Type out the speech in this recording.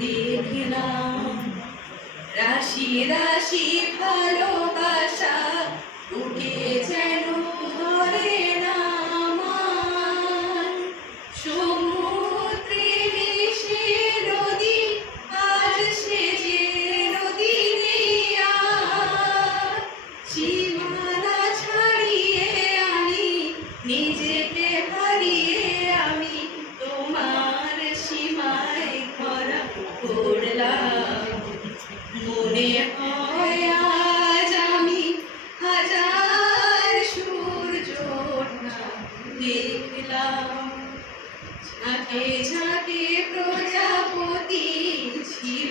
দেখলাম রাশি রাশি ভালোবাসা বুকে যেন ধরে না আমার। সমুদ্রে মিশে নদী আজ সে যে নদী নেই আর। সীমানা ছাড়িয়ে আমি নিজেকে হারিয়ে আমি তোমার সীমায় ধরা পড়লাম। মনে হয় আজ আমি হাজার সূর্য দেখলাম। ঝাঁকে ঝাঁকে প্রজাপতি ছিল